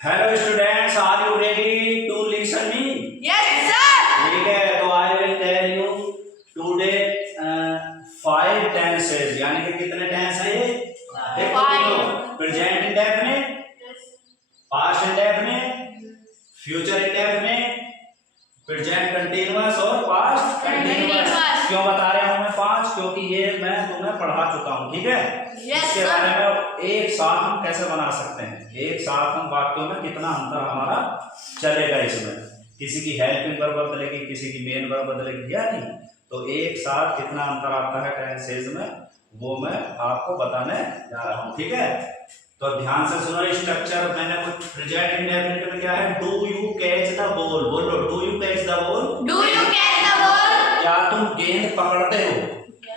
Hello students, are you ready to listen me? Yes sir. ठीक है, तो I will tell you today 5 tenses, यानी कि कितने टेंस है ये? Present indefinite, past indefinite, future indefinite, present continuous और पास्ट कंटीन्यूअस। क्यों बता रहे हूं मैं 5? क्योंकि ये मैं तुम्हें पढ़ा चुका हूं, ठीक है? इसके बारे में एक साथ हम कैसे बना सकते हैं, एक साथ हम वाक्यों में कितना अंतर हमारा चलेगा इसमें, किसी की हेल्पिंग वर्ब बदलेगी, किसी की मेन वर्ब बदलेगी या नहीं, तो एक साथ कितना अंतर आता है टेंसेस में, वो मैं आपको बताने जा रहा हूं, ठीक है? तो ध्यान से सुनो स्ट्रक्चर। मैंने कुछ प्रेजेंट इंडेफिनिट में क्या है, do you catch the ball, बोलो do you catch the ball. Do you catch the ball? क्या तुम गेंद पकड़ते हो?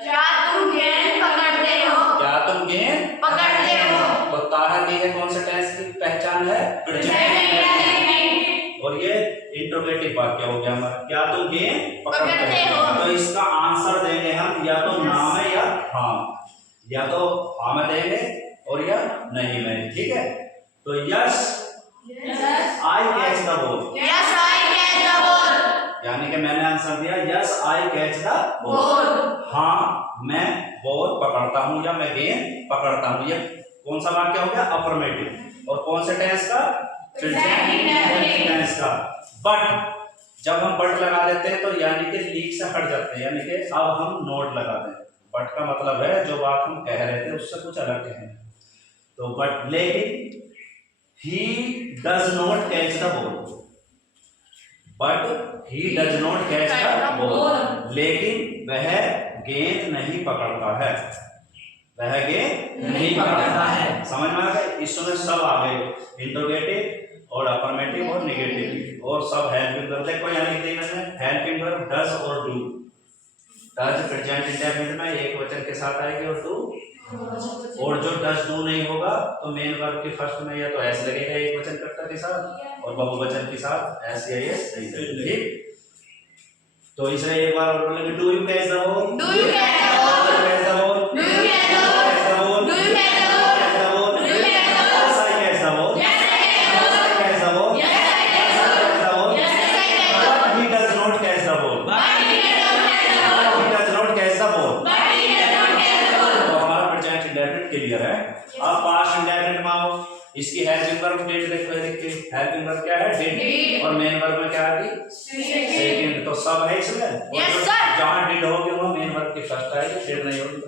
क्या तुम गेंद पकड़ते हो? क्या तुम गेंद पकड़ते हो? तो तारा की है, कौन से टेंस की पहचान है? Present indefinite. और ये इंट्रोगेटिव वाक्य हो गया हमारा, क्या तुम गेंद पकड़ते हो? तो इसका आंसर देंगे हम या तो नाम है या हाँ, या तो हाँ में देंगे और या नहीं में, ठीक है? तो yes I catch the ball, yes I catch the ball, यानी कि मैंने आंसर दिया yes I catch the ball, हाँ मैं बॉल पकड़ता हूं या मैं गेंद पकड़ता हूं। ये कौन सा वाक्य हो गया? अफर्मेटिव। और कौन से टेंस का? प्रेजेंट टेंस का। बट जब हम बट लगा देते हैं तो यानी कि लीक से हट जाते हैं, यानी कि अब हम नोट लगाते हैं। बट का मतलब है जो बात हम कह रहे थे उससे कुछ अलग कहें, तो बट लेकिन he does not catch the ball, but he does not catch the ball, लेकिन वह गेंद नहीं पकड़ता है, वह गेंद नहीं पकड़ता है। समझ में आ गया? इसमें सब आ गए, इंट्रोगेटिव और अफर्मेटिव और नेगेटिव, और सब हेल्पिंग वर्ब। देखो यानी कि मैंने हेल्पिंग वर्ब डज और डू। डज प्रेजेंट इंडेफिनिट में एक वचन के साथ आएगी और डू, और जो डज डू नहीं होगा तो मेन वर्ब के फर्स्ट में या तो एस लगेगा एक वचन कर्ता के साथ, और बहुवचन के साथ एस या एस नहीं लगेगा, ठीक? तो इसे एक बार और बोलेंगे, do you catch the ball, do you catch the ball, catch the ball, do you catch the ball, do you catch the ball, catch the ball, do you catch the ball, yes I catch the ball, yes I catch the ball, catch the ball, yes I catch the ball, yes I catch the ball, yes I catch the ball, but he does not catch the ball, but he does not catch the ball, he does not catch the ball. But he does not catch the ball. तो हमारा present indefinite clear है। अब past indefinite में आओ, इसकी helping verb did देखो, देखिए helping verb क्या है? डिड, और मेन वर्ब में क्या है? सेकंड। तो सब है इसमें, यस सर। जहां डिड होगी वहां मेन वर्ब की फर्स्ट आएगी, डिड नहीं होगी।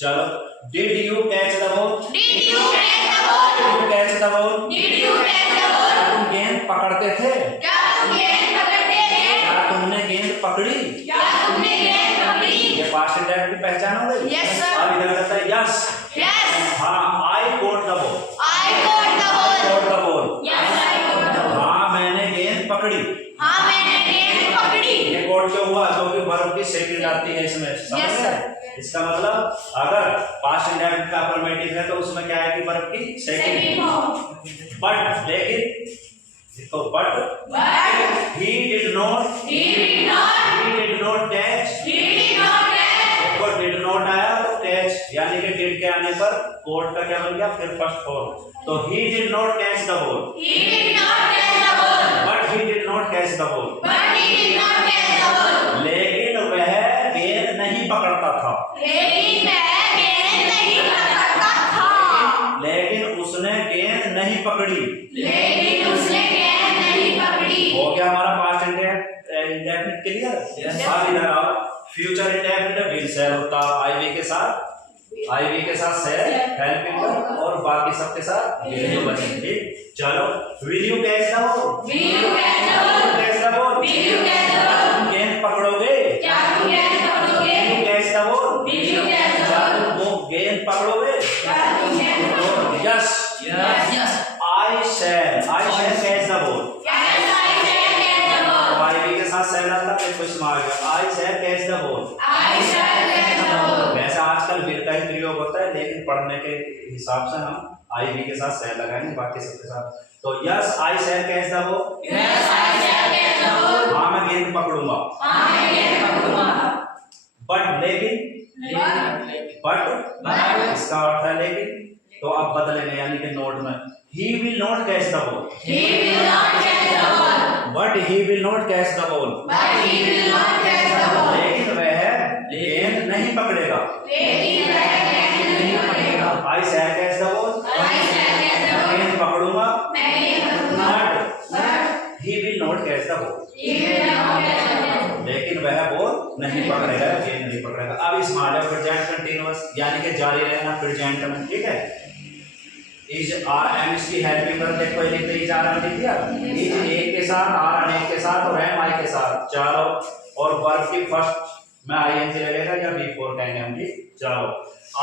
चलो, did you catch the ball, did you catch the ball, did you catch the ball, did you catch the ball, तुम गेंद पकड़ते थे, क्या तुम गेंद पकड़ते थे, क्या तुमने गेंद पकड़ी, क्या तुमने गेंद पकड़ी। ये पास्ट इंडेफिनिट की पहचान हो गई। Yes sir. अब इधर कहता है यस, यस हाँ आई caught the ball, I caught the ball, caught the ball, yes I caught the ball, हाँ मैंने गेंद पकड़ी। हाँ मैंने गेंद पकड़ी। ये कोड क्यों हुआ? क्योंकि वर्ब की सेकंड आती है इसमें, समझ Yes, गए? sir. इसका मतलब अगर पास्ट इंडेफिनिट का अफर्मेटिव है तो उसमें क्या आएगी? वर्ब की सेकंड। बट लेकिन तो but he did not catch, देखो did not आया तो catch, यानी कि did के आने पर कोड का क्या बन गया? फिर फर्स्ट फॉर्म। तो he did not catch the ball, but he did not catch the ball, लेकिन वह गेंद नहीं पकड़ता था, लेकिन उसने गेंद नहीं पकड़ी। हो गया हमारा पास्ट इंडेफिनिट क्लियर। अब इधर आओ, फ्यूचर इंडेफिनिट विल शेयर होता आईवी के साथ, आईवी के साथ शेयर हेल्पिंग वर्ब और बाकी सब के साथ विल जो बचे, ठीक? चलो, will you catch the ball, catch the ball, तुम गेंद पकड़ोगे, यू कैच द बॉल, क्या तुम वो गेंद पकड़ोगे? Yes I shall catch the ball, आईवी के साथ शेयर आता है, कुछ मार गया, I shall catch the ball. वैसे आजकल विल का ही प्रयोग होता है, लेकिन पढ़ने के हिसाब से हम आईवी के साथ शेयर लगाएंगे, बाकी सबके साथ। तो yes I shall catch the ball, हाँ मैं गेंद पकड़ूंगा, बट लेकिन, बट इसका अर्थ है लेकिन, तो अब बदलेंगे यानी कि नोट में he will not catch the ball He will not catch the ball. but he will not catch the ball But he will not catch the ball. लेकिन वह गेंद नहीं पकड़ेगा लेकिन वह गेंद नहीं पकड़ेगा. I shall catch the ball I shall catch the ball. गेंद पकड़ूंगा मैं गेंद पकड़ूंगा. but he will not catch the ball He will not catch the ball. लेकिन वह बॉल नहीं पकड़ेगा गेंद नहीं पकड़ेगा अब इस मॉडल प्रेजेंट कंटीन्यूअस यानी कि जारी रहना प्रेजेंट में ठीक है इज आर एम इसकी हेल्पिंग वर्ब देखो ये लिख दी इज आर लिख दिया इज एक के साथ आर अनेक के साथ और एम आई के साथ चलो और वर्ब की फर्स्ट में आईएनजी लगेगा या बिफोर कहेंगे हम जी चलो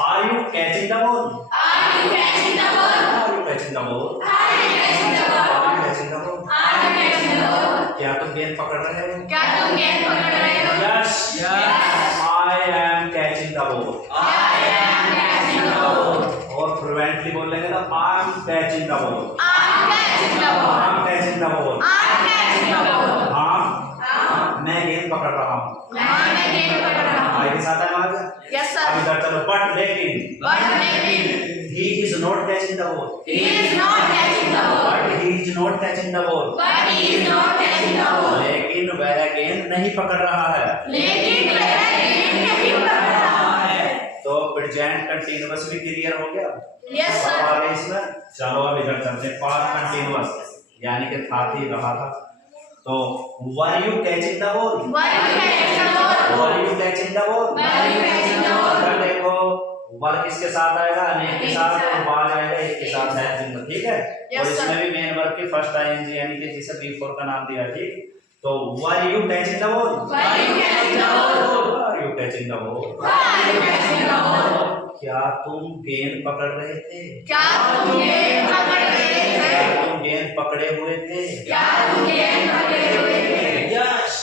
are you catching the ball Are you catching the ball? Are you catching the ball Are you catching the ball? Are you catching the ball Are you catching the ball? क्या तुम गेंद पकड़ रहे हो क्या तुम गेंद पकड़ रहे हो? Yes I am catching the ball I am catching the ball. और फ्लुएंटली बोलेंगे तो I am catching the ball I'm catching the ball. I am catching the ball I'm catching the ball. हाँ मैं गेंद पकड़ रहा हूँ मैं गेंद पकड़ रहा हूँ. आई के साथ है हमारे Yes sir. अब इधर चलो बट लेकिन But लेकिन he is not catching the ball he is not catching the ball. but he is not catching the ball But he is not catching the ball. लेकिन वह गेंद नहीं पकड़ रहा है लेकिन वह गेंद नहीं पकड़ रहा है. तो प्रेजेंट कंटीन्यूअस भी क्लियर हो गया Yes sir. अब आगे इसमें चलो अब इधर चलते हैं पास्ट कंटीन्यूअस यानी कि था ही रहा था तो were you catching the ball Were you catching the ball? were you catching the ball Were you catching the ball? अगर देखो वर किसके साथ आएगा अनेक के साथ और बाज आएगा एक के साथ है सिंगल ठीक है Yes, और इसमें sir. भी मेन वर्ब की फर्स्ट आईएनजी यानी कि जिसे बी4 का नाम दिया ठीक तो were you catching the ball Were you catching the ball? Were you catching the ball Were you catching the ball? क्या तुम गेंद पकड़ रहे थे क्या तुम गेंद पकड़ रहे क्या थे? तुम गेंद पकड़े हुए थे क्या तुम गेंद पकड़े हुए थे? Yes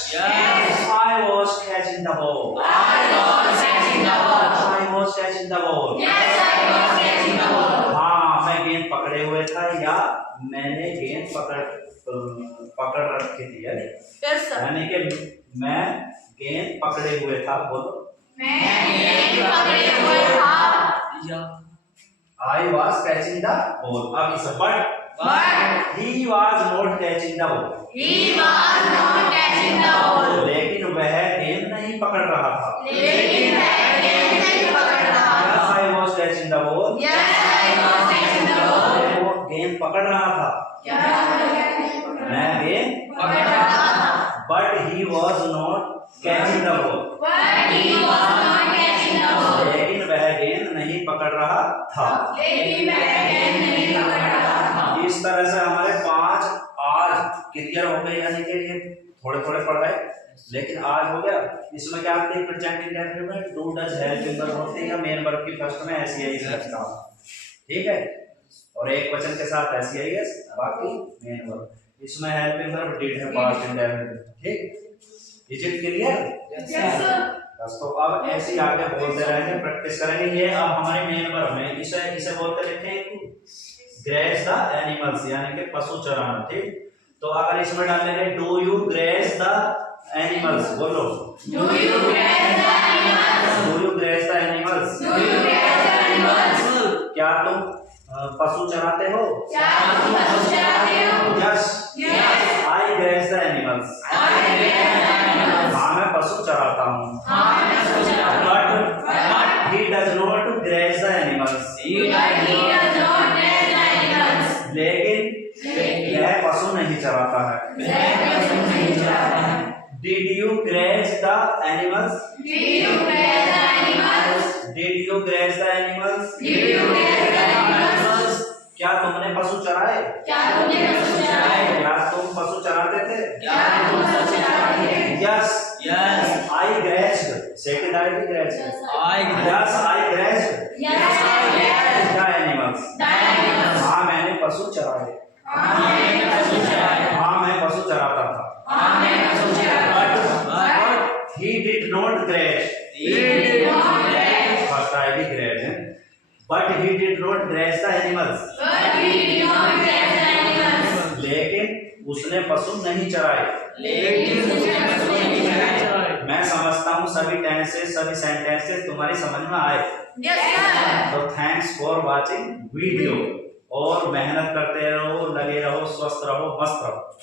I was catching the ball I was catching the ball. I was catching the ball Yes, I was catching the ball. हाँ मैं गेंद पकड़े हुए था या मैंने गेंद पकड़ रखी थी यानी Yes, sir. यानी कि मैं गेंद पकड़े हुए था बोलो मैं गेंद पकड़े हुए था. I was catching the ball अब इस but But he was not catching the ball he was not catching the ball. लेकिन वह गेंद नहीं पकड़ रहा था लेकिन वह गेंद नहीं पकड़ रहा था. I was catching the ball Yes, I was catching the ball. वो गेंद पकड़ रहा था क्या नहीं पकड़ रहा मैं गेंद पकड़ रहा था. But he was not catching the ball But he was not catching the ball. लेकिन वह गेंद नहीं पकड़ रहा था लेकिन वह गेंद नहीं पकड़ रहा था. इस तरह से हमारे 5 आज क्लियर हो गए यानी कि ये थोड़े थोड़े पढ़ रहे लेकिन आज हो गया इसमें क्या आते हैं प्रेजेंट इंडेफिनिट में do does help in verb होते हैं या मेन वर्ब की फर्स्ट में ऐसी आई लगता ठीक है और एक वचन के साथ ऐसी आई है बाकी मेन वर्ब इसमें हेल्पिंग वर्ब डिड है पास्ट इंडेफिनिट ठीक is it clear Yes, sir. बस तो अब ऐसे ही आगे बोलते रहेंगे प्रैक्टिस करेंगे ये अब हमारी मेन वर्ब है इसे इसे बोलते लिखते हैं ग्रेज द एनिमल्स यानी कि पशु चराना ठीक तो अगर इसमें डालेंगे do you graze the animals बोलो Do you graze the animals? Do you graze the animals Do you graze the animals? क्या तुम पशु चराते हो क्या तुम पशु चराते हो? Yes Yes, I graze the animals I graze the animals. हाँ मैं पशु चराता हूँ हाँ, मैं पशु चराता हूँ. But he does not graze the animals But he does not graze the animals. लेकिन यह पशु नहीं चराता है वह पशु नहीं चराता है. Did you graze the animals? Did you graze the animals? Did you graze the animals? Did you graze the animals? क्या तुमने पशु चराए? क्या तुमने पशु चराए? क्या तुम पशु चराते थे? क्या तुम पशु चराते थे? Yes. Yes. I grazed. Second I grazed. I Yes, I grazed Yes, I graze the animals. the animals. हाँ मैंने पशु चराए. हाँ, मैंने पशु चराए. हाँ मैं पशु चराता था. हाँ, मैं पशु चराता था. But he did not graze. He did not graze. First I भी graze है. But he did not graze the animals. But he did not graze the animals. लेकिन लेकिन उसने पशु नहीं चराए। मैं समझता हूँ सभी टेंसेस सभी सेंटेंसेस तुम्हारी समझ में आए। तो थैंक्स फॉर वाचिंग वीडियो, और मेहनत करते रहो, लगे रहो, स्वस्थ रहो, मस्त रहो।